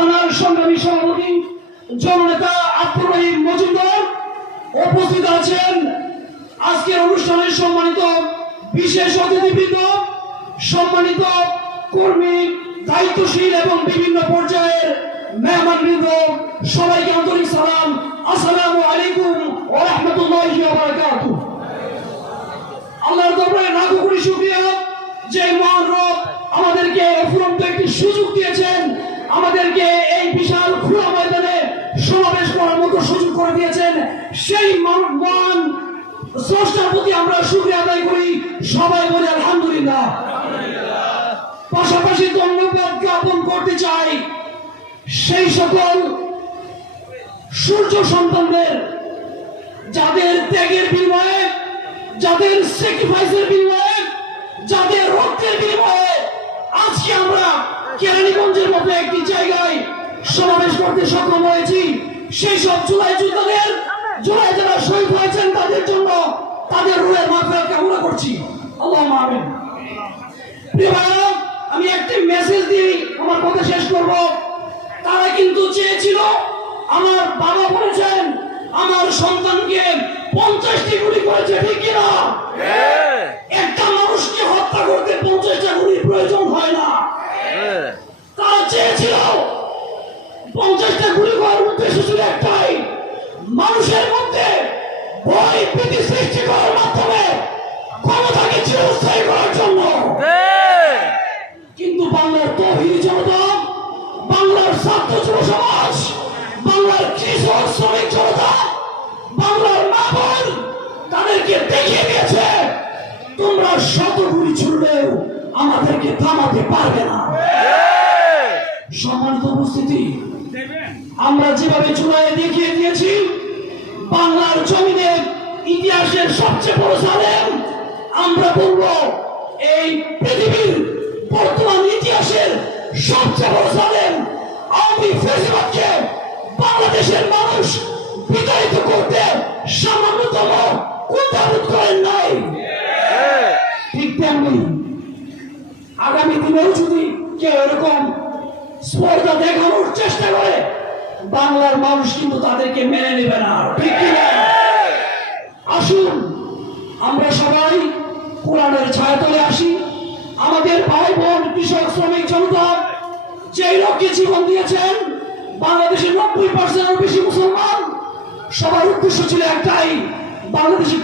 থানার সংগ্রামী সভাপতি জননেতা আব্দুর রহিম মজুমদার উপস্থিত আছেন। আজকের অনুষ্ঠানের সম্মানিত বিশেষ অতিথিবৃন্দ, সম্মানিত কর্মী, দায়িত্বশীল এবং বিভিন্ন পর্যায়ের মেহমানবৃন্দ, সবাইকে আন্তরিক সালাম। আসসালামু আলাইকুম ওয়া রাহমাতুল্লাহি ওয়া বারাকাতুহু। আল্লাহর দরবারে লাখো কোটি শুকরিয়া যে মহান রব আমাদেরকে অফুরন্ত একটি সুযোগ দিয়েছেন, আমাদেরকে এই বিশাল খোলা ময়দানে সমাবেশ করার মতো সুযোগ করে দিয়েছেন। সেই মহান স্রষ্টার প্রতি আমরা শুকরিয়া আদায় করি। সবাই বলে আলহামদুলিল্লাহ। পাশাপাশি ধন্যবাদ জ্ঞাপন করতে চাই সেই সকল সূর্য সন্তানদের, যাদের ত্যাগের বিনিময়ে, যাদের স্যাক্রিফাইসের বিনিময়ে, যাদের রক্তের বিনিময়ে আজকে আমরা কেরানীগঞ্জের মতো একটি জায়গায় সমাবেশ করতে সক্ষম হয়েছি। সেই সব জুলাই যোদ্ধাদের, জুলাই যারা শহীদ হয়েছেন তাদের জন্য তাদের রুহের মাগফিরাত কামনা করছি। আল্লাহুম্মা আমিন। প্রিয় ভাইরা, আমি একটি মেসেজ দিয়ে আমার কথা শেষ করব। তারা কিন্তু চেয়েছিল, আমার বাবা বলেছেন আমার সন্তানকে 50টি গুলি করেছে, ঠিক কিনা? একটা মানুষকে হত্যা করতে 50টা গুলির প্রয়োজন হয় না। তারা চেয়েছিল 50টা গুলি করার উদ্দেশ্য ছিল একটাই, মানুষের মধ্যে ভয় ভীতি সৃষ্টি করার মাধ্যমে ক্ষমতাকে চিরস্থায়ী করার জন্য। কিন্তু বাংলার তৌহিদি জনতা, বাংলার ছাত্র যুব সমাজ, বাংলার কৃষক শ্রমিক জনতা, বাংলার মা বোন তাদেরকে দেখিয়ে দিয়েছে তোমরা শত গুলি ছুড়লেও আমাদেরকে থামাতে পারবে না। সম্মানিত উপস্থিতি, আমরা যেভাবে জুলাইয়ে দেখিয়ে দিয়েছি বাংলার জমিনে ইতিহাসের সবচেয়ে বড় জালেম, আমরা বলবো এই পৃথিবীর বর্তমান ইতিহাসের সবচেয়ে বড় জালেম আওয়ামী ফ্যাসিবাদকে বাংলাদেশের মানুষ বিতাড়িত করতে সামান্যতম কুণ্ঠাবোধ করেন নাই। ঠিক তেমনি আগামী দিনেও যদি কেউ এরকম স্পর্ধা দেখানোর চেষ্টা করে, বাংলার মানুষ কিন্তু তাদেরকে মেনে নেবে না, ঠিক কিনা? আসুন আমরা সবাই কোরআনের ছায়াতলে আসি। আমাদের ভাই বোন কৃষক শ্রমিক জনতা যেই লক্ষ্যে জীবন দিয়েছেন, বাংলাদেশের 90% বেশি মুসলমান, সবার উদ্দেশ্য ছিল একটাই, বাংলাদেশি